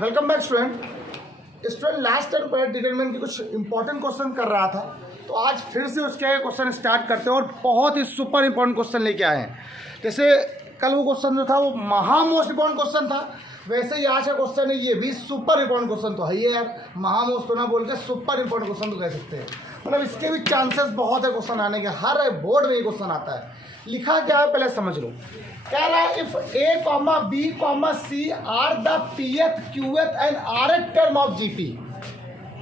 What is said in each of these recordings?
Welcome back student last time पर determinant की कुछ इंपॉर्टेंट क्वेश्चन कर रहा था, तो आज फिर से उसके क्वेश्चन स्टार्ट करते हैं और बहुत ही सुपर इंपॉर्टेंट क्वेश्चन लेके आए हैं। जैसे कल वो क्वेश्चन जो था वो महा मोस्ट इंपॉर्टेंट क्वेश्चन था, वैसे ही आज का क्वेश्चन है ये भी सुपर इंपॉर्टेंट क्वेश्चन तो है ही यार। महा मोस्ट तो ना बोल के सुपर इंपॉर्टेंट क्वेश्चन तो कह सकते हैं, मतलब इसके भी चांसेस बहुत है क्वेश्चन आने के। हर बोर्ड में ये क्वेश्चन आता है। लिखा क्या है पहले समझ लो। कह रहा है if a comma b comma c are the pth qth and rth term of GP,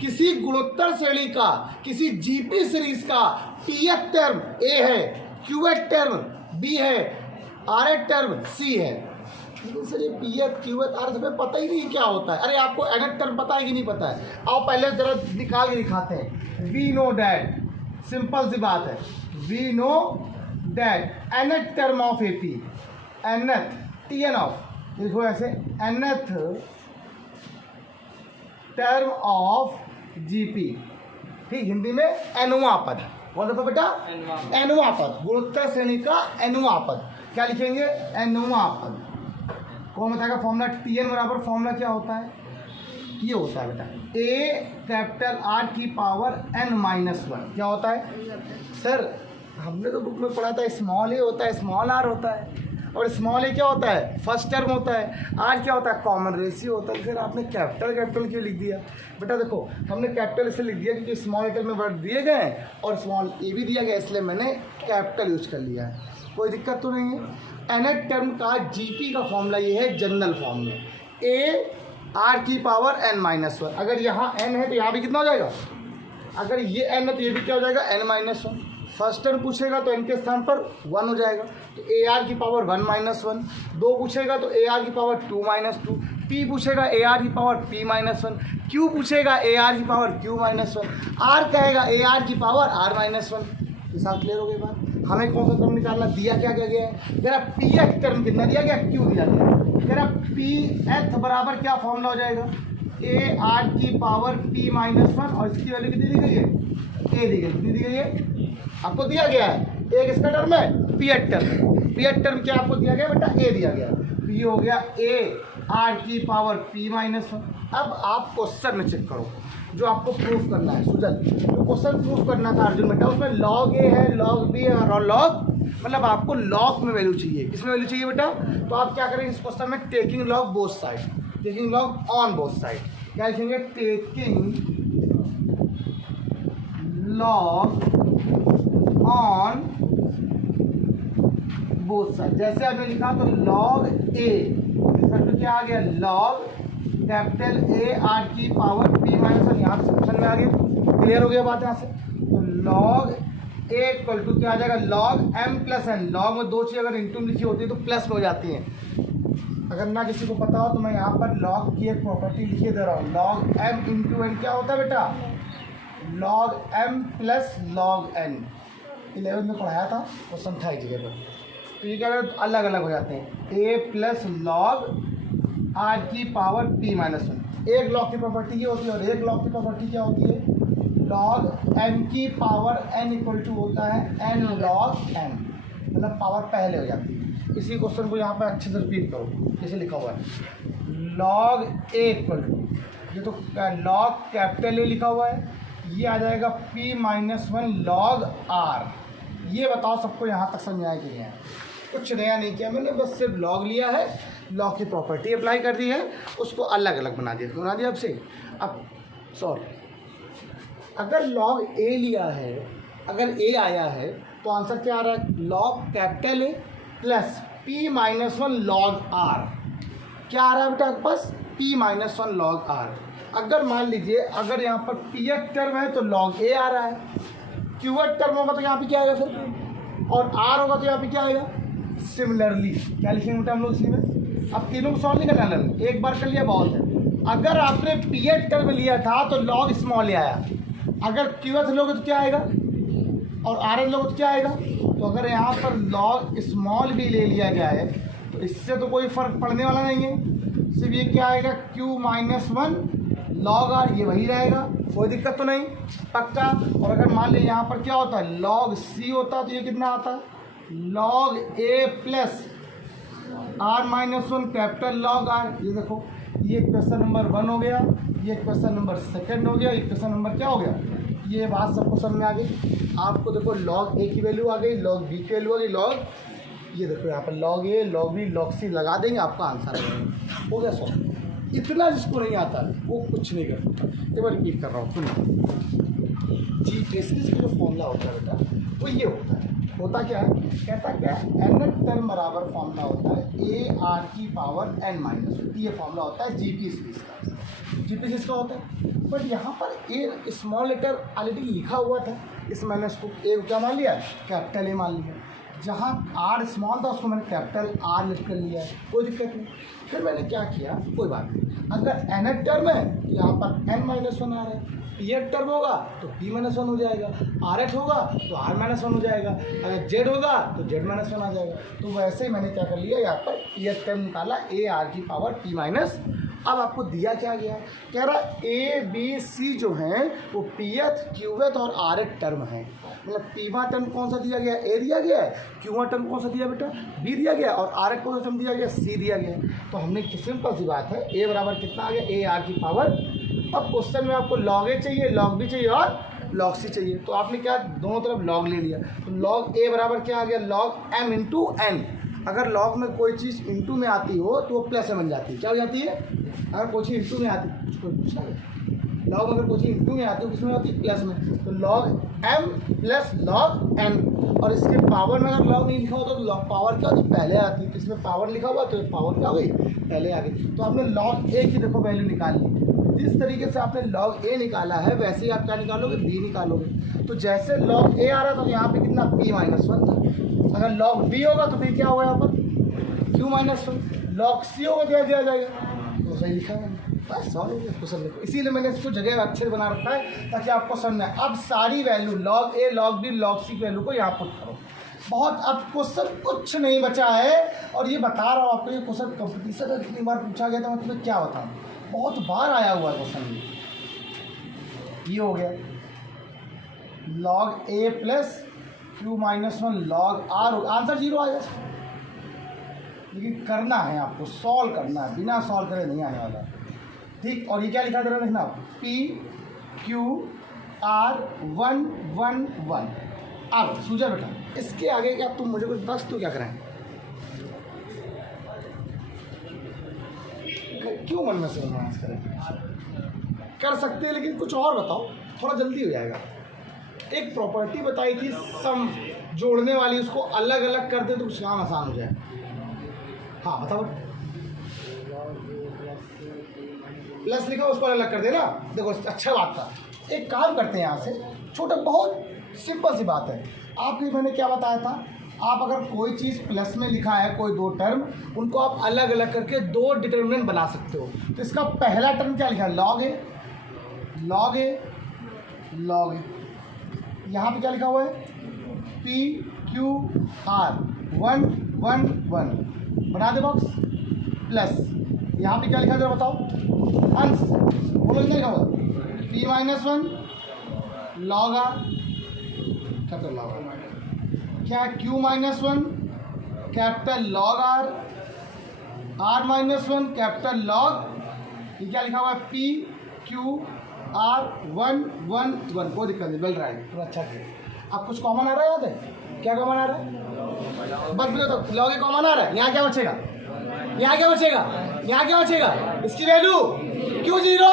किसी गुणोत्तर श्रेणी का किसी जीपी सीरीज का पीएथ टर्म ए है, क्यूएथ टर्म बी है, आरएथ टर्म सी है। लेकिन सर ये पीएथ क्यूएथ आरएथ हमें पता ही नहीं क्या होता है। अरे आपको एनएथ टर्म पता है कि नहीं पता है? आओ पहले जरा निकाल के दिखाते हैं। वी नो डैट, सिंपल सी बात है, we know that nth term of AP, nth tn of, देखो ऐसे nth टर्म ऑफ जीपी, ठीक, हिंदी में एनवा पद। बोल दो बेटा, एनवा पद, गुणोत्तर श्रेणी का एनवा पद। क्या लिखेंगे? एनवा पद। कौन बताएगा फॉर्मूला? tn बराबर फॉर्मूला क्या होता है? ये होता है बेटा ए कैपिटल आर की पावर n-1। क्या होता है सर? हमने तो बुक में पढ़ा था स्मॉल ए होता है, स्मॉल आर होता है, और स्मॉल ए क्या होता है? फर्स्ट टर्म होता है। आर क्या होता है? कॉमन रेशियो होता है। फिर आपने कैपिटल क्यों लिख दिया बेटा? देखो हमने कैपिटल इसलिए लिख दिया क्योंकि स्मॉल लेटर में वर्ड दिए गए हैं और स्मॉल ए भी दिया गया, इसलिए मैंने कैपिटल यूज कर लिया है। कोई दिक्कत तो नहीं है। nth टर्म का जीपी का फॉर्मूला ये है जनरल फॉर्म में, ए आर की पावर n-1। अगर यहाँ n है तो यहाँ भी कितना हो जाएगा? अगर ये n है तो ये भी क्या हो जाएगा? n-1। फर्स्ट टर्म पूछेगा तो n के स्थान पर 1 हो जाएगा, तो ए आर की पावर 1-1। 2 पूछेगा तो ए आर की पावर 2-2। पी पूछेगा ए आर की पावर p-1। क्यू पूछेगा ए आर की पावर q-1। आर कहेगा ए आर की पावर r-1। ये साथ क्लियर हो गई बात। हमें कौन सा टर्म निकालना? दिया क्या क्या गया है? तेरा पी एथ टर्म कितना दिया गया? क्यू दिया गया। तेरा पी एथ बराबर क्या फॉर्मूला हो जाएगा? ए आर की पावर p-1, और इसकी वैल्यू कितनी दी गई है? ए दी गई। कितनी दी गई है? आपको दिया गया है एक इसका टर्म है पीएथ टर्म। पीएथ टर्म क्या आपको दिया गया बेटा? ए दिया गया। तो ये हो गया ए आर की पावर p-1। अब आप क्वेश्चन में चेक करो जो आपको प्रूफ करना है। सुजल, जो क्वेश्चन प्रूफ करना था अर्जुन बेटा, उसमें लॉग ए है, लॉग बी है और लॉग, मतलब आपको लॉग में वैल्यू चाहिए। किसमें वैल्यू चाहिए बेटा? तो आप क्या करेंगे इस क्वेश्चन में? Taking log both side, taking log on both side. क्या लिखेंगे? Taking log on both side. जैसे आपने लिखा तो लॉग ए, तो क्या आ गया? लॉग कैपिटल ए आर की पावर p-1। यहाँ से क्वेश्चन में आ गया, क्लियर हो गया बात यहाँ से। तो लॉग ए इक्वल टू क्या आ जाएगा? Log m plus n। Log में दो चीज़ अगर इंटू लिखी होती है तो प्लस में हो जाती हैं। अगर ना किसी को पता हो तो मैं यहाँ पर लॉग की एक प्रॉपर्टी लिखे दे रहा हूँ। लॉग m इंटू n क्या होता है बेटा? Log m plus log n। 11 में पढ़ाया था, क्वेश्चन था एक जगह पर। तो ये क्या अलग अलग हो जाते हैं। a प्लस लॉग आर की पावर p-1। एक लॉग की प्रॉपर्टी ये होती है और एक लॉग की प्रॉपर्टी क्या होती है? लॉग m की पावर n इक्वल टू होता है n लॉग m, मतलब पावर पहले हो जाती है। इसी क्वेश्चन को यहाँ पर अच्छे से रिपीट करो। जैसे लिखा हुआ है लॉग ए इक्वल टू, ये तो लॉग कैपिटल ए लिखा हुआ है, ये आ जाएगा p-1 लॉग आर। ये बताओ सबको यहाँ तक समझ आया कि नहीं है? कुछ नया नहीं किया मैंने, बस सिर्फ लॉग लिया है, लॉग की प्रॉपर्टी अप्लाई कर दी है, उसको अलग अलग बना दिया आपसे। अब सॉरी, अगर लॉग ए लिया है, अगर ए आया है तो आंसर क्या आ रहा है? Log capital A plus p-1 log are. क्या आ रहा है बेटा आपके पास? p-1 log are. अगर मान लीजिए अगर यहाँ पर पीएथ टर्म है तो लॉग ए आ रहा है, क्यूएथ टर्म होगा तो यहाँ पे क्या आएगा फिर, और आर होगा तो यहाँ पे क्या आएगा? सिमिलरली क्या लिखेंगे बेटा हम लोग इसी में? अब तीनों को सॉल्व नहीं करना अलग, एक बार कर लिया बहुत है। अगर आपने पीएथ टर्म लिया था तो लॉग स्मॉल ए आया, अगर क्यूएथ लोगे तो क्या आएगा, और आर एन लोगे तो क्या आएगा? तो अगर यहाँ पर लॉग स्मॉल भी ले लिया गया है तो इससे तो कोई फर्क पड़ने वाला नहीं है, सिर्फ ये क्या आएगा? q-1 लॉग आर, ये वही रहेगा, कोई दिक्कत तो नहीं पक्का। और अगर मान लीजिए यहाँ पर क्या होता है? लॉग सी होता तो ये कितना आता है? Log a plus r-1 capital log r. ये देखो ये क्वेश्चन नंबर 1 हो गया, ये क्वेश्चन नंबर 2 हो गया, ये क्वेश्चन नंबर क्या हो गया। ये बात सबको समझ में आ गई। आपको देखो लॉग ए की वैल्यू आ गई, लॉग बी की वैल्यू आ गई, लॉग ये देखो यहाँ पर लॉग ए, लॉग बी, लॉग सी लगा देंगे, आपका आंसर आ जाएगा। हो गया सॉल्व। इतना जिसको नहीं आता वो कुछ नहीं कर सकता। एक बार रिपीट कर रहा हूँ, सुनो। जी ट्रेसिस का जो फॉर्मूला होता है बेटा वो ये होता क्या है, कहता क्या है, nth टर्म बराबर फॉर्मूला होता है ए आर की पावर n माइनस। ये फॉर्मूला होता है जीपी सीरीज का, जीपी सीरीज का होता है। बट यहाँ पर ए स्मॉल लेटर ऑलरेडी लिखा हुआ था, इस मैंने उसको ए क्या मान लिया, कैपिटल ए मान लिया। जहाँ आर स्मॉल था उसको मैंने कैपिटल आर लिख कर लिया है, कोई दिक्कत नहीं। फिर मैंने क्या किया, कोई बात नहीं, अगर nth टर्म है तो यहाँ पर n माइनस 1 आ रहा है, pth टर्म होगा तो p माइनस 1 हो जाएगा, rth होगा तो r माइनस 1 हो जाएगा, अगर z होगा तो z माइनस 1 आ जाएगा। तो वैसे ही मैंने क्या कर लिया, यहाँ पर pth टर्म निकाला ए आर की पावर p माइनस। अब आपको दिया क्या गया, कह रहा ए बी सी जो हैं वो pth qth और rth टर्म है। मतलब पीवा टर्म कौन सा दिया गया, ए दिया गया है, क्यूवा टर्म कौन सा दिया बेटा, बी दिया गया, और rth कौन सा टर्म दिया गया, सी दिया गया। तो हमने सिंपल सी बात है, ए बराबर कितना आ गया, ए आर की पावर। अब क्वेश्चन में आपको लॉग ए चाहिए, लॉग बी चाहिए और लॉग सी चाहिए, तो आपने क्या दोनों तरफ लॉग ले लिया। तो लॉग ए बराबर क्या आ गया, लॉग एम इंटू एन। अगर लॉग में कोई चीज़ इंटू में आती हो तो वो प्लस में बन जाती है, क्या हो जाती है, अगर कोई चीज़ इंटू में आती है, कुछ पूछा है लॉग, अगर कोई चीज़ इंटू में आती है किसमें आती है, प्लस में। तो log M plus log N, और इसके पावर में अगर लॉग नहीं लिखा होता तो लॉग पावर क्या होती, पहले आती है। इसमें पावर लिखा हुआ तो पावर क्या हो गई, पहले आ गई। तो आपने लॉग ए की देखो वैल्यू निकाल ली। जिस तरीके से आपने लॉग ए निकाला है वैसे ही आप क्या निकालोगे, बी निकालोगे। तो जैसे लॉग ए आ रहा था तो यहाँ पे कितना p माइनस 1 था, अगर लॉग बी होगा तो फिर क्या होगा यहाँ पर q माइनस 1, लॉग सी होगा क्या दिया जाएगा, तो सही लिखा है बस, सॉल्व हो गया क्वेश्चन लिखो। इसीलिए मैंने इसको जगह अच्छे बना रखा है ताकि आपको समझ में। अब सारी वैल्यू लॉग ए, लॉग बी, लॉग सी की वैल्यू को यहाँ पुट करो। बहुत अब क्वेश्चन कुछ नहीं बचा है, और ये बता रहा हूँ आपको, ये क्वेश्चन कंपटीशन में कितनी बार पूछा गया था, मैं तुम्हें क्या बताऊँ, बहुत बार आया हुआ है क्वेश्चन। ये हो गया log a plus q minus 1 log r, answer 0 आ जाए। लेकिन करना है आपको, सॉल्व करना है, बिना सॉल्व करे नहीं आने वाला, ठीक। और ये क्या लिखा दे रहा है देखना, पी क्यू आर 1 1 1। अब सूझा बेटा, इसके आगे क्या तुम मुझे कुछ बस तो क्या करें, क्यों मन में से रोमांस करें, कर सकते हैं लेकिन कुछ और बताओ, थोड़ा जल्दी हो जाएगा। एक प्रॉपर्टी बताई थी सम जोड़ने वाली, उसको अलग अलग कर दे तो कुछ काम आसान हो जाए। हाँ बताओ, प्लस लिखा उसको अलग कर देना। देखो अच्छा बात था, एक काम करते हैं यहाँ से, छोटा बहुत सिंपल सी बात है। आपको मैंने क्या बताया था, आप अगर कोई चीज़ प्लस में लिखा है, कोई दो टर्म, उनको आप अलग अलग करके दो डिटर्मिनेंट बना सकते हो। तो इसका पहला टर्म क्या लिखा है, लॉग ए, लॉग ए, लॉग ए। यहाँ पे क्या लिखा हुआ है, पी क्यू आर 1 1 1, बना दे बॉक्स, प्लस यहाँ पे क्या लिखा है बताओ, अंश बोलो कितना लिखा हुआ, p माइनस 1 लॉग आर, क्या तो लॉग आर, क्या q minus 1 capital log are, r minus 1 capital log, ये क्या लिखा हुआ है, p q r 1 1 1, कोई दिक्कत नहीं, बेल रहा है तो अच्छा किया। अब कुछ कॉमन आ रहा है, याद है क्या कॉमन आ रहा है, बस बोलो तो लॉग ए कॉमन आ रहा है, यहाँ क्या बचेगा, यहाँ क्या बचेगा, यहाँ क्या बचेगा, इसकी वैल्यू Q0,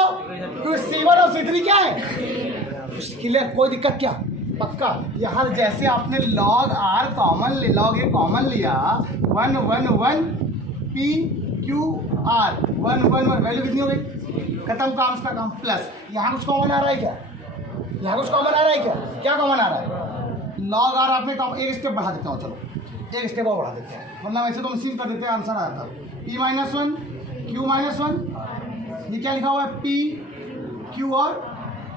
क्योंकि C1 और C3 क्या है, क्लियर, कोई दिक्कत क्या, पक्का। यहाँ जैसे आपने log are common, log A common लिया, 1 1 1 P Q R 1 1 1, वैल्यू कितनी हो गई, खत्म काम का काम। प्लस यहाँ कुछ कॉमन आ रहा है क्या, यहाँ कुछ कॉमन आ रहा है क्या, क्या कॉमन आ रहा है, लॉग आर आपने एक स्टेप बढ़ा देता हूँ, चलो एक स्टेप और बढ़ा देते हैं, मतलब ऐसे तो हम सिंपल कर देते हैं, आंसर आ जाता है p माइनस 1 q माइनस 1, ये क्या लिखा हुआ है, p q और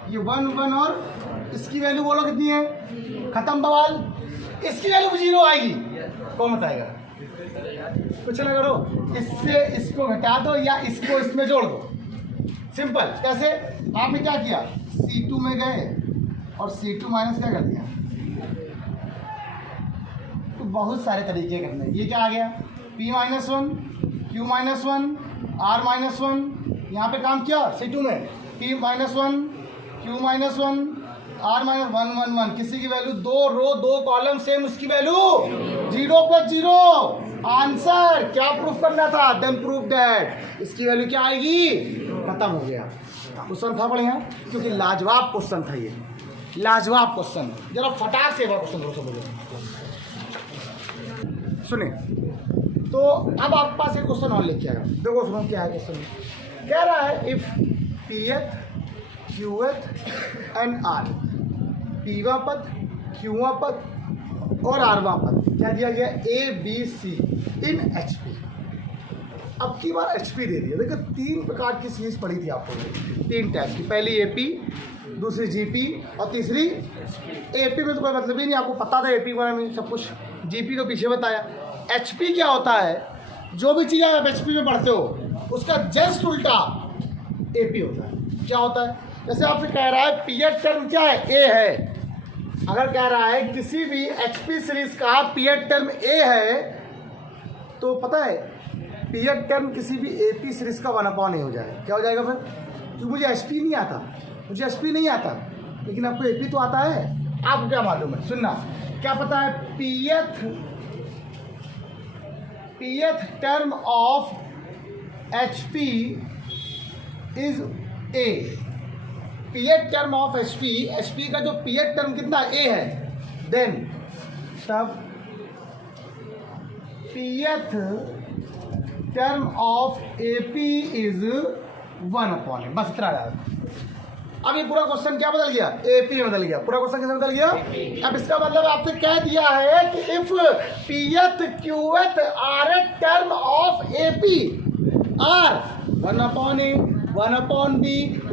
ये 1 1, और इसकी वैल्यू बोलो कितनी है, खत्म बवाल, इसकी वैल्यू 0 आएगी, कौन बताएगा, कुछ ना करो, इससे इसको घटा दो या इसको इसमें जोड़ दो, सिंपल। कैसे, आपने क्या किया, C2 में गए और C2 माइनस क्या कर दिया, तो बहुत सारे तरीके करने। ये क्या आ गया, p minus 1 q minus 1 r minus 1 यहाँ पे काम किया C2 में P -1 Q -1 R -1 1 1 किसी की वैल्यू 2 रो 2 कॉलम सेम, उसकी वैल्यू 0 + 0 आंसर। क्या प्रूफ करना था? देन प्रूफ दैट इसकी वैल्यू क्या आएगी, खत्म हो गया। क्वेश्चन था बढ़िया, क्योंकि लाजवाब क्वेश्चन था ये, लाजवाब क्वेश्चन। जरा फटाक से क्वेश्चन करो सब लोग सुनिए। तो अब आपके पास एक क्वेश्चन और लेके आया, देखो सुनो क्या है क्वेश्चन। कह रहा है if Pth Qth and R, पीवा पद, क्यूवा पद और आरवा पद क्या दिया गया, ABC इन HP। अब की बार HP दे दिया। देखो 3 प्रकार की सीरीज पढ़ी थी आपको, 3 टाइप की, पहली AP, दूसरी GP और तीसरी AP में तो कोई मतलब ही नहीं, आपको पता था AP के बारे में सब कुछ, GP को पीछे बताया। HP क्या होता है, जो भी चीज़ आप HP में पढ़ते हो उसका जस्ट उल्टा AP होता है। क्या होता है, जैसे आपसे कह रहा है पीएच टर्म क्या है, A है। अगर कह रहा है किसी भी HP सीरीज का पीएच टर्म A है, तो पता है पीएच टर्म किसी भी AP सीरीज का 1/A हो जाएगा। क्या हो जाएगा फिर, क्योंकि मुझे HP नहीं आता, मुझे HP नहीं आता, लेकिन आपको AP तो आता है। आपको क्या मालूम है, सुनना, क्या पता है, pH term of HP is A। PH term of HP का जो पीएच टर्म कितना A है, देन तब pH term of AP is 1/A। बस इतना याद। अब ये पूरा क्वेश्चन क्या बदल गया, AP में बदल गया। पूरा क्वेश्चन कैसे बदल गया, अब इसका मतलब आपसे कह दिया है कि if Pth Qth Rth term of AP are 1/A 1/B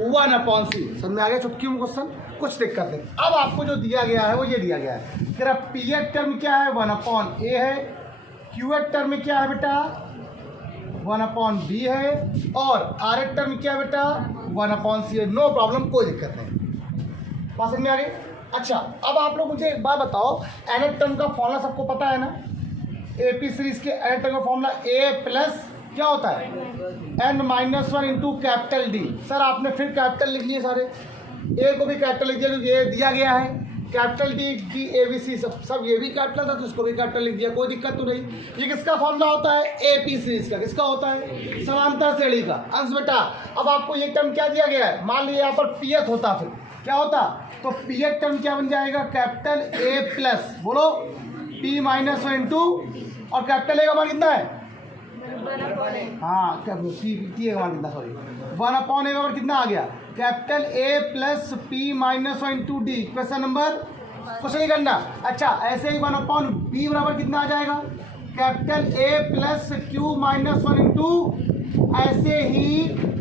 1/C। समझ में आ गया चुटकी में क्वेश्चन, कुछ दिक्कत नहीं। अब आपको जो दिया गया है वो ये दिया गया है, तेरा पीएच टर्म क्या है, 1/A है, क्यूएच टर्म क्या है बेटा, 1/B है, और आरएच टर्म क्या है बेटा, 1/C है। नो प्रॉब्लम, कोई दिक्कत नहीं। बात समझ में आ गई। अच्छा, अब आप लोग मुझे एक बात बताओ, एनएच टर्म का फॉर्मूला सबको पता है ना, AP सीरीज के एनएच टर्म का फॉर्मूला A प्लस क्या होता है, n-1 into capital D। Sir आपने फिर कैपिटल लिख लिए सारे, A को भी कैपिटल लिख दिया क्योंकि ये दिया गया है, कैपिटल D ABC सब ये भी कैपिटल था तो इसको भी कैपिटल लिख दिया, कोई दिक्कत तो नहीं। ये किसका फॉर्मूला होता है, AP सीरीज का। किसका होता है, समांतर श्रेणी का। अंश बेटा, अब आपको ये टर्म क्या दिया गया है, मान लीजिए यहाँ पर पीएच होता, फिर क्या होता, तो पीएच टर्म क्या बन जाएगा, कैपिटल A प्लस, बोलो P -1 इंटू, और कैपिटल A का मान कितना है, हाँ क्या P का मान कितना, सॉरी 1/A का मान कितना आ गया, capital A plus P -1 into D। Question number, कुछ नहीं करना। अच्छा, ऐसे ही 1/B बराबर कितना आ जाएगा, capital A plus Q -1 into, ऐसे ही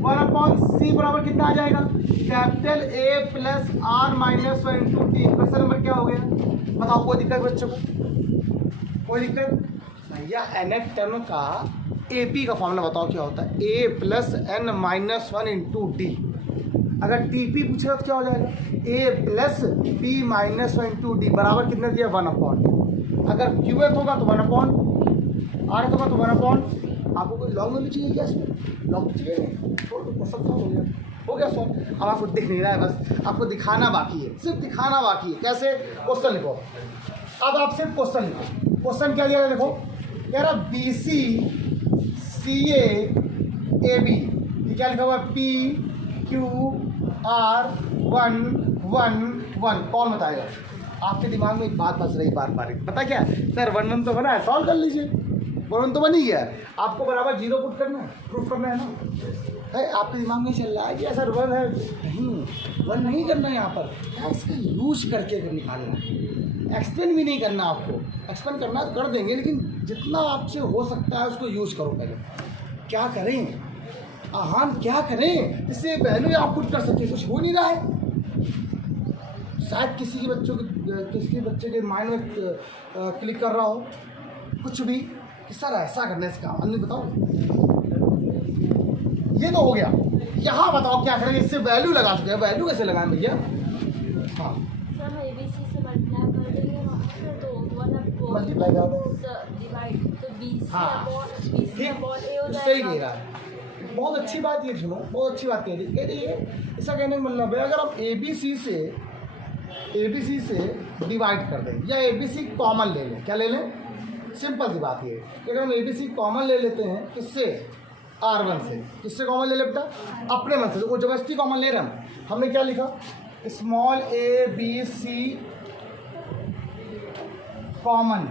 1/C बराबर कितना आ जाएगा, capital A plus R -1 into D। Question number क्या हो गया, बताओ, कोई दिक्कत बच्चों को, कोई दिक्कत भैया। एनएच टर्म का AP का फॉर्मूला बताओ क्या होता है, A plus n-1 into D। अगर TP पूछेगा तो क्या हो जाएगा, A plus P -1 into D बराबर कितना दिया, 1/। अगर QF होगा तो 1/, R होगा तो 1/। आपको कोई लॉग में भी चाहिए क्या, इसमें लॉग भी चाहिए नहीं, तो सब हो गया, हो गया सॉल्व। अब आपको दिख नहीं रहा है, बस आपको दिखाना बाकी है, सिर्फ दिखाना बाकी है। कैसे, क्वेश्चन लिखो। अब आप सिर्फ क्वेश्चन लिखो। क्वेश्चन क्या दिया है, देखो कह रहा BC CA AB, ये क्या लिखा हुआ है, P Q R 1 1 1। कौन बताएगा, आपके दिमाग में एक बात फंस रही बार बार, पता क्या सर, 1 1 तो बना है, सॉल्व कर लीजिए, 1 1 तो बन ही गया, आपको बराबर 0 पुट करना है, प्रूफ करना है ना। है आपके दिमाग में चल रहा है कि सर 1 है, नहीं 1 नहीं करना है, यहाँ पर इसका यूज करके निकालना है, एक्सप्लेन भी नहीं करना। आपको एक्सप्लेन करना कर देंगे, लेकिन जितना आपसे हो सकता है उसको यूज करो। पहले क्या करें, आहान क्या करें इससे वैल्यू आप पुट कर सकते, कुछ हो नहीं रहा है। शायद किसी के बच्चे के माइंड में क्लिक कर रहा हो कुछ भी कि सर ऐसा करने से काम, अन्य बताओ। ये तो हो गया, यहाँ बताओ क्या करें, इससे वैल्यू लगा सकते हैं। वैल्यू कैसे लगाएं भैया, हाँ मल्टीप्लाई कर दो, हाँ सही कह रहा है। बहुत अच्छी बात ये सुनो, बहुत अच्छी बात कह रही है। ऐसा कहने का मतलब है अगर हम ए बी सी से डिवाइड कर दें या ए बी सी कॉमन ले लें, क्या ले लें, सिंपल सी बात ये है कि अगर हम ए बी सी कॉमन ले लेते हैं किससे, R1 से, किससे कॉमन ले बेटा, अपने मन से, तो जबरदस्ती कॉमन ले रहे हम। हमने क्या लिखा, small A B C common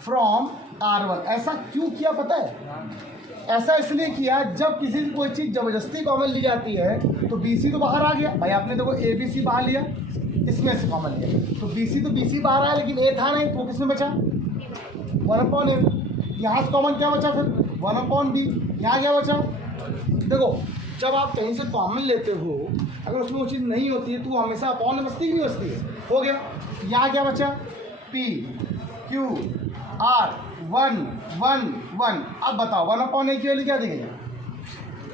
from R1। ऐसा क्यों किया पता है, ऐसा इसलिए किया जब किसी की कोई चीज़ ज़बरदस्ती कॉमन ली जाती है तो BC तो बाहर आ गया भाई, आपने देखो ABC बाहर लिया, इसमें से कॉमन लिया तो BC बाहर आया, लेकिन A था नहीं तो किसमें बचा, 1/A। यहाँ से कॉमन क्या बचा फिर, 1/B। यहाँ क्या बचा, देखो जब आप कहीं से कॉमन लेते हो अगर उसमें वो चीज़ नहीं होती है तो वो हमेशा अपॉन में बसती नहीं बसती है, हो गया। यहाँ क्या बचा, P Q R 1 1 1। अब बताओ 1/A की वैल्यू क्या दी गई,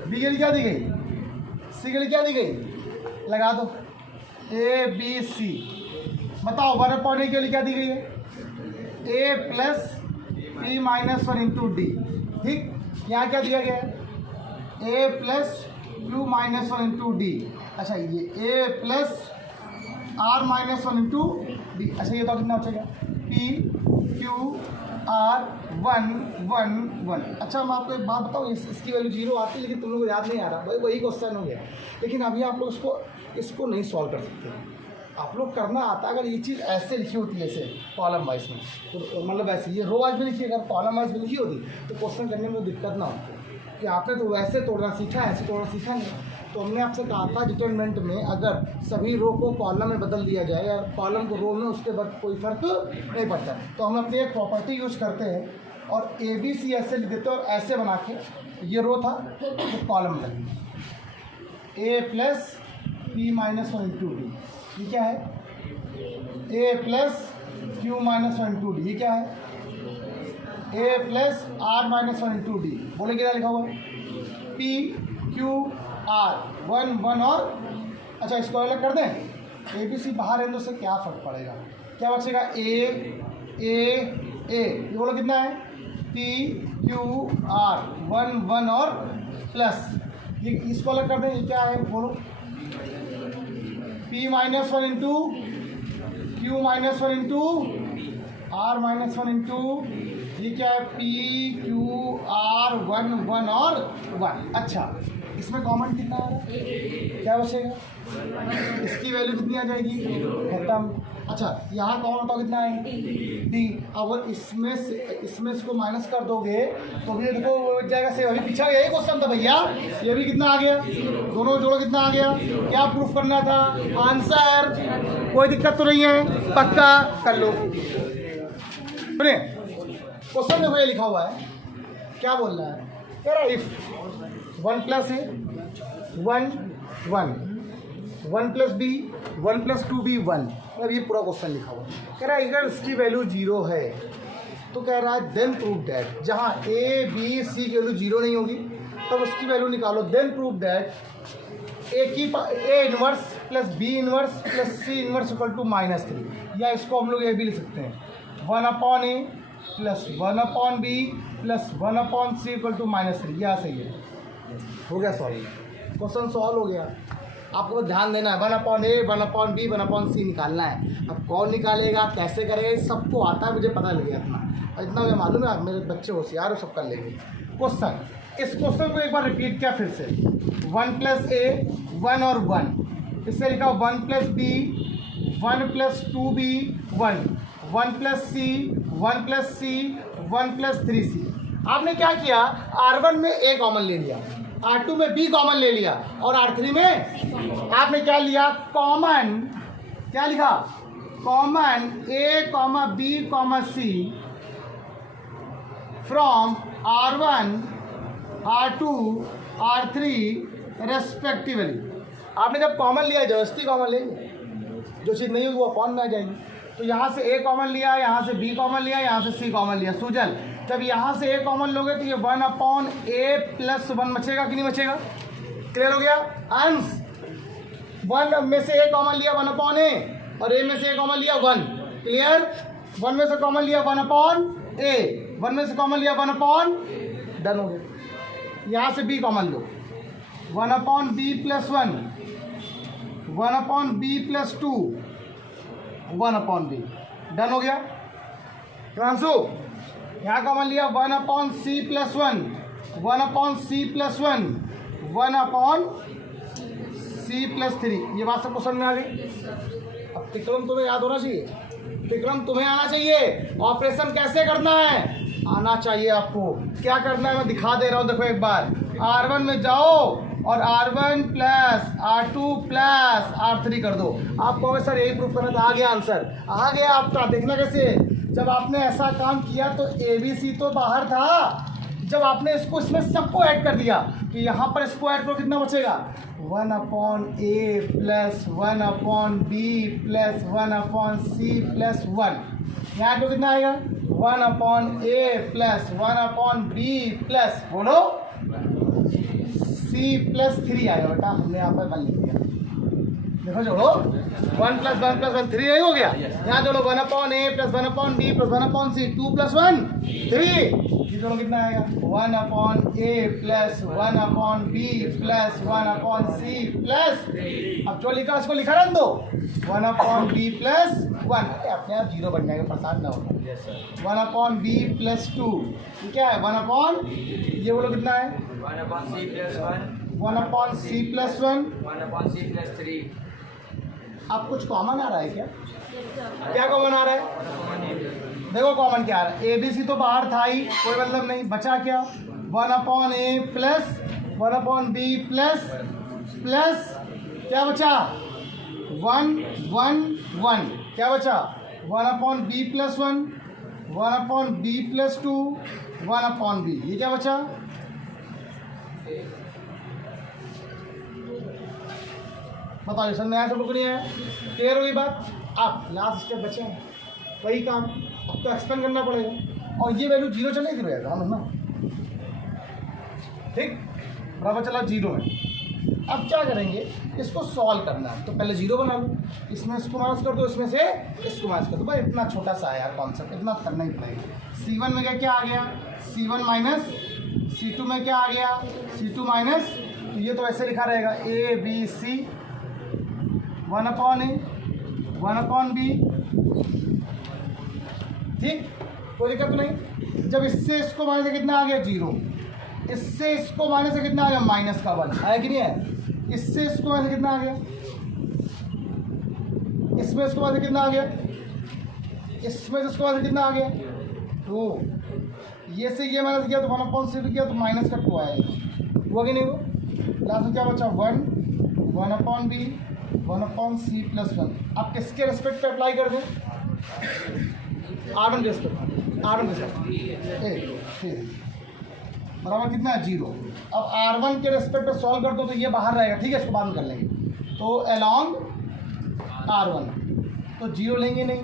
B की वैल्यू क्या दी गई, C की वैल्यू क्या दी गई, लगा दो A B C। बताओ 1/A की वैल्यू क्या दी गई है, A plus P minus 1 into D। ठीक, यहाँ क्या दिया गया है, A plus Q minus 1 into D। अच्छा ये A plus R minus 1 into D। अच्छा ये तो कितना बचेगा, P Q R 1 1 1। अच्छा मैं आपको एक बात बताऊँ, इसकी वैल्यू 0 आती है लेकिन तुम लोग को याद नहीं आ रहा भाई, वही क्वेश्चन हो गया। लेकिन अभी आप लोग इसको नहीं सॉल्व कर सकते, आप लोग करना आता है। अगर ये चीज़ ऐसे लिखी होती है, ऐसे कॉलम वाइज में, तो मतलब ऐसे ये रो वाइज में लिखी, अगर कॉलम वाइज में लिखी होती तो क्वेश्चन करने में दिक्कत ना होती। कि आपने तो वैसे तोड़ना सीखा, ऐसे तोड़ना सीखा नहीं। तो हमने आपसे कहा था डिटरमिनेंट में अगर सभी रो को कॉलम में बदल दिया जाए या कॉलम को रो में, उसके बाद कोई फर्क नहीं पड़ता। तो हम अपनी एक प्रॉपर्टी यूज़ करते हैं और ABC ऐसे लिख देते हैं और ऐसे बना के, ये रो था तो कॉलम लग A plus P minus 1 into D, ये क्या है, A plus Q minus 1 into D, ये क्या है, A plus R minus 1 into D। बोले क्या लिखा हुआ है, P Q R 1 1 और अच्छा इसको अलग कर दें, ABC बाहर है तो उससे क्या फ़र्क पड़ेगा, क्या बचेगा, A ये बोलो कितना है, P Q R 1 1 और प्लस, ये इसको अलग कर दें, ये क्या है बोलो, P minus 1 into Q minus 1 into R minus 1 into, ये क्या है, P Q R 1 1 और 1। अच्छा इसमें कॉमन कितना आ रहा है, क्या बचेगा, इसकी वैल्यू कितनी आ जाएगी, खत्म। अच्छा यहाँ कॉमन बताओ कितना है, D। अगर इसमें इसको माइनस कर दोगे तो भी देखो बच जाएगा सेम। अभी पीछा यही क्वेश्चन था भैया, ये भी कितना आ गया, दोनों जोड़ो कितना आ गया, क्या प्रूफ करना था, आंसर, कोई दिक्कत तो नहीं है, पक्का कर लो। सुनिए क्वेश्चन में ये लिखा हुआ है, क्या बोल रहा है, कह रहा है if 1 plus A 1 1 1 plus B 1 plus 2B 1। अब ये पूरा क्वेश्चन लिखा हुआ कह रहा है अगर इसकी वैल्यू 0 है तो कह रहा है देन प्रूव दैट, जहाँ A B C की वैल्यू 0 नहीं होगी तब उसकी वैल्यु निकालो। Then prove that A inverse plus B inverse plus C inverse equal to -3, या इसको हम लोग ये भी लिख सकते हैं 1/A plus 1/B plus 1/C equal to -3। यह सही है, हो गया सॉल्व, क्वेश्चन सॉल्व हो गया। आपको ध्यान देना है 1/A 1/B 1/C निकालना है। अब कौन निकालेगा, कैसे करेगा, सबको आता है, मुझे पता लग गया इतना मुझे मालूम है। आप मेरे बच्चे होशियार हो, सब कर लेंगे। क्वेश्चन, इस क्वेश्चन को एक बार रिपीट किया फिर से, 1 प्लस A 1 और 1, इससे लिखा 1 plus B 1 plus 2B 1 1 plus C 1 plus C 1 plus 3C। आपने क्या किया, R1 में A कॉमन ले लिया, R2 में B कॉमन ले लिया और R3 में आपने क्या लिया, कॉमन, क्या लिखा, common A, B, C from R1 R2 R3 respectively. आपने जब कॉमन लिया, जबरदस्ती कॉमन लेंगे, जो चीज़ नहीं होगी वो अपॉन में आ जाएगी। तो यहाँ से A कॉमन लिया, यहाँ से B कॉमन लिया, यहाँ से C कॉमन लिया। सूजल, जब यहाँ से A कॉमन लोगे तो ये 1/A प्लस 1 बचेगा कि नहीं बचेगा, क्लियर हो गया। अंश 1 में से A कॉमन लिया 1/A और A में से A कॉमन लिया 1, क्लियर। 1 में से कॉमन लिया 1/A, 1 में से कॉमन लिया 1/A डन हो गया। यहाँ से b कॉमन लो, 1/b + 1, 1/b + 2, 1/b, डन हो गया। फ्रांसु यहाँ कॉमन लिया, 1/c + 1, 1/c + 1, 1/c + 3। ये बात सबको समझ में आ गई। अब तिक्रम तुम्हें याद होना चाहिए, तिक्रम तुम्हें आना चाहिए। ऑपरेशन कैसे करना है आना चाहिए आपको। क्या करना है मैं दिखा दे रहा हूँ, देखो एक बार। R1 में जाओ और R1 + R2 + R3 कर दो। आपको सर यही प्रूफ करना था, आ गया आंसर, आ गया आपका। देखना कैसे, जब आपने ऐसा काम किया तो ABC तो बाहर था, जब आपने इसको इसमें सबको ऐड कर दिया तो यहाँ पर इसको ऐड करो, कितना बचेगा, 1/A + 1/B + 1/C + 1। यहाँ को कितना आएगा, 1/A + 1/B + बोलो C + 3 आएगा बेटा। हमने यहाँ पर कर लिया, देखो जोड़ो, 1 + 1 + 1 3 नहीं हो गया। यहाँ जोड़ो 1/A + 1/B + 1/C 2 + 1 3। ये जोड़ो कितना आएगा, 1/A + 1/B + 1/C + अब जो लिखा उसको लिखा रहने दो, 1/B + 1। अपने आप 0 बन जाएगा, प्रसाद ना होगा। 1/B + 2, ये क्या है, 1/, ये बोलो कितना है, 1/c + 1, 1/c + 1, 1/c + 3। अब कुछ कॉमन आ रहा है क्या, क्या कॉमन आ रहा है, देखो कॉमन क्या आ रहा है। ABC तो बाहर था ही, कोई मतलब नहीं, बचा क्या, 1/A + 1/B + क्या बचा, 1 1 1, क्या बचा, 1/B + 1, 1/B + 2, 1/B, ये क्या बचा, बताओ समझ में आया सब लोग नहीं है, क्लियर होगी बात। अब लास्ट स्टेप बचे हैं, वही काम अब तो एक्सपेंड करना पड़ेगा, और ये वैल्यू 0 चलेगी भैया हम ना, ठीक, बराबर चला 0 में। अब क्या करेंगे, इसको सॉल्व करना है, तो पहले 0 बना लो, इसमें इसको माइनस कर दो, इसमें से इसको माइनस कर दो। भाई इतना छोटा सा है यार कॉन्सेप्ट, इतना करना ही पड़ेगा। C1 में क्या आ गया, C1 माइनस, C2 में क्या आ गया, C2 माइनस, तो ये तो ऐसे लिखा रहेगा ABC 1/A 1/B, ठीक, कोई दिक्कत तो नहीं। जब इससे इसको माइनस से कितना आ गया 0, इससे इसको माइनस से कितना आ गया -1 आया कि नहीं है, इससे इसको माइनस से कितना आ गया, इसमें इसको माइनस से कितना आ गया, इसमें से इसको माइनस से कितना आ गया 2, ये से ये माइनस किया तो 1/C किया तो -2 आएगा, हुआ कि नहीं वो। लास्ट में क्या बचा 1 1/B 1/C + 1। आप किसके रेस्पेक्ट पे अप्लाई कर दें, R1 के रेस्पेक्ट, R1 के साथ ठीक, बराबर कितना है 0। अब R1 के रेस्पेक्ट पे सॉल्व कर दो तो ये बाहर रहेगा, ठीक है, इसको बाद में कर लेंगे। तो अलॉन्ग R1 तो 0 लेंगे नहीं,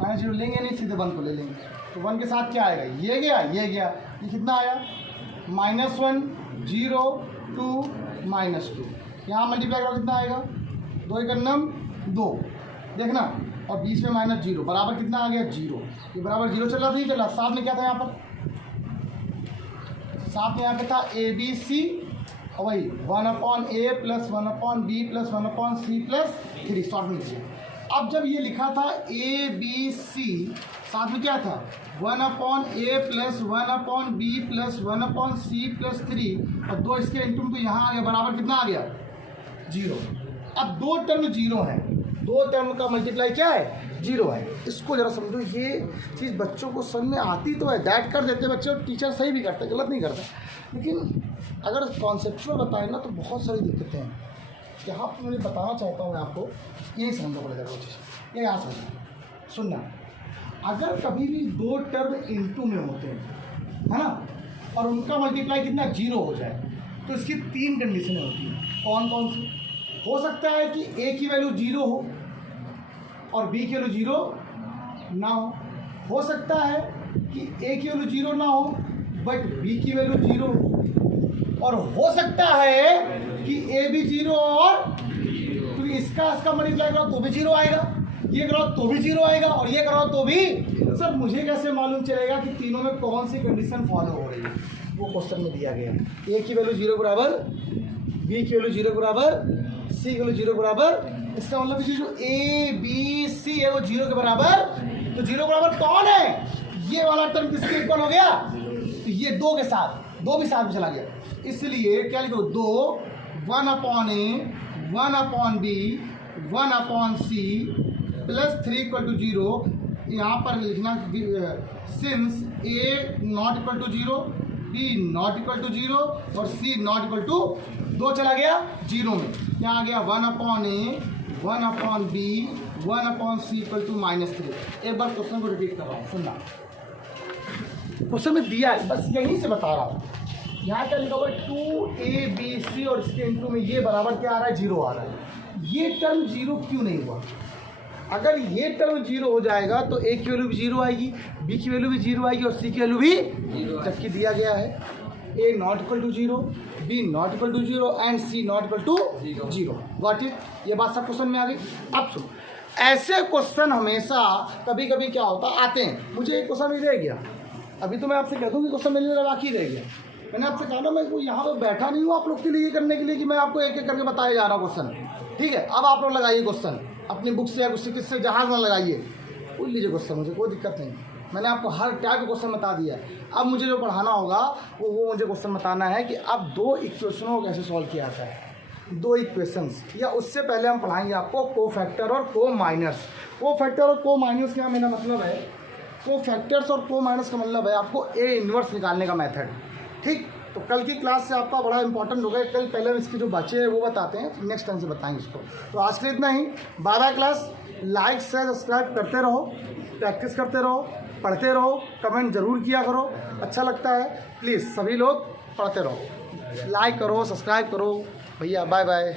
-0 लेंगे नहीं, सीधे 1 को ले लेंगे, तो 1 के साथ क्या आएगा, ये गया, ये कितना आया, -1 0 2 -2। यहाँ मल्टीप्लाई करो कितना आएगा, 2 × 2, देखना, और बीच में -0 बराबर कितना आ गया 0। ये बराबर 0 चल रहा था, नहीं चला, साथ में क्या था यहाँ पर, साथ में यहाँ पे था ABC, और वही 1/A + 1/B + 1/C + 3 शॉर्ट में लीजिए। अब जब ये लिखा था ABC, साथ में क्या था 1/A + 1/B + 1/C + 3, और 2 इसके इंटू तो यहाँ आ गया, बराबर कितना आ गया 0। अब 2 टर्म 0 है, 2 टर्म का मल्टीप्लाई क्या है 0 है। इसको जरा समझो, ये चीज़ बच्चों को समझ में आती तो है, दैट कर देते बच्चे, और टीचर सही भी करते, गलत नहीं करता, लेकिन अगर कॉन्सेप्चुअल बताए ना तो बहुत सारी दिक्कतें हैं। यहाँ पर मैं बताना चाहता हूँ मैं आपको, यही समझो पड़ेगा वो चीज़, ये यहाँ समझना सुनना। अगर कभी भी 2 टर्म इंटू में होते हैं, है ना, और उनका मल्टीप्लाई कितना 0 हो जाए, तो इसकी 3 कंडीशनें होती हैं। कौन कौन सी, हो सकता है कि A की वैल्यू 0 हो और B की वैल्यू 0 ना हो सकता है कि A की वैल्यू 0 ना हो बट B की वैल्यू 0 हो, और हो सकता है कि A भी 0 और, क्योंकि इसका मल्टीप्लाई करो तो भी 0 आएगा, ये करो तो भी 0 आएगा, और ये करो तो भी। सर मुझे कैसे मालूम चलेगा कि तीनों में कौन सी कंडीशन फॉलो हो रही है, वो क्वेश्चन में दिया गया। ए की वैल्यू 0 बराबर, बी की वैल्यू 0 बराबर, सी की वैल्यू 0 बराबर। इसका मतलब कि जो ए बी सी है वो 0 के बराबर। तो 0 बराबर कौन है? ये वाला टर्म किसके इक्वल हो गया? तो ये 2 के साथ, 2 भी साथ में चला गया, इसलिए क्या लिखो? 2 1 upon A 1 upon B 1 upon C plus 3 equal to 0। यहाँ पर लिखना since A not equal to 0, B not equal to 0 और सी नॉट इक्वल टू 2 चला गया 0 में। क्या आ गया? 1 upon A 1 upon B 1 upon C equal to -3। एक बार क्वेश्चन को रिपीट कर रहा हूँ, सुनना। क्वेश्चन में दिया है, बस यहीं से बता रहा हूँ। यहाँ क्या लिखा हुआ है? 2abc और इसके इंटू में ये बराबर क्या आ रहा है? 0 आ रहा है। ये टर्म 0 क्यों नहीं हुआ? अगर ये टर्म 0 हो जाएगा तो ए की वैल्यू भी 0 आएगी, बी की वैल्यू भी 0 आएगी और सी की वैल्यू भी, जबकि दिया गया है a not equal to 0, B not equal to 0 and c not equal to 0। Got it? ये बात सब क्वेश्चन में आ गई। अब सुनो, ऐसे क्वेश्चन हमेशा कभी कभी क्या होता आते हैं। मुझे एक क्वेश्चन मिल गया, अभी तो मैं आपसे कह दूँ कि क्वेश्चन मिलने बाकी रह गया। मैंने आपसे कहा ना, मैं यहाँ पर बैठा नहीं हूँ आप लोग के लिए करने के लिए कि मैं आपको एक एक करके बताया जा रहा हूँ क्वेश्चन। ठीक है, अब आप लोग लगाइए क्वेश्चन अपनी बुक से या किससे जहाज में लगाइए, पूछ लीजिए क्वेश्चन, मुझे कोई दिक्कत नहीं। मैंने आपको हर टाइप का क्वेश्चन बता दिया है। अब मुझे जो पढ़ाना होगा वो मुझे क्वेश्चन बताना है कि अब 2 इक्वेशनों को कैसे सॉल्व किया जाता है। 2 इक्वेशंस, या उससे पहले हम पढ़ाएंगे आपको कोफैक्टर और को-माइनर्स। कोफैक्टर और को-माइनर्स क्या मेरा मतलब है? कोफैक्टर्स और को-माइनर्स का मतलब है आपको ए इन्वर्स निकालने का मेथड। ठीक, तो कल की क्लास से आपका बड़ा इंपॉर्टेंट होगा। कल पहले इसके जो बचे हैं वो बताते हैं, फिर नेक्स्ट टाइम से बताएंगे इसको। तो आज के लिए इतना ही। 12 क्लास लाइक शेयर सब्सक्राइब करते रहो, प्रैक्टिस करते रहो, पढ़ते रहो, कमेंट ज़रूर किया करो। अच्छा लगता है प्लीज़ सभी लोग पढ़ते रहो, लाइक करो, सब्सक्राइब करो। भैया बाय बाय।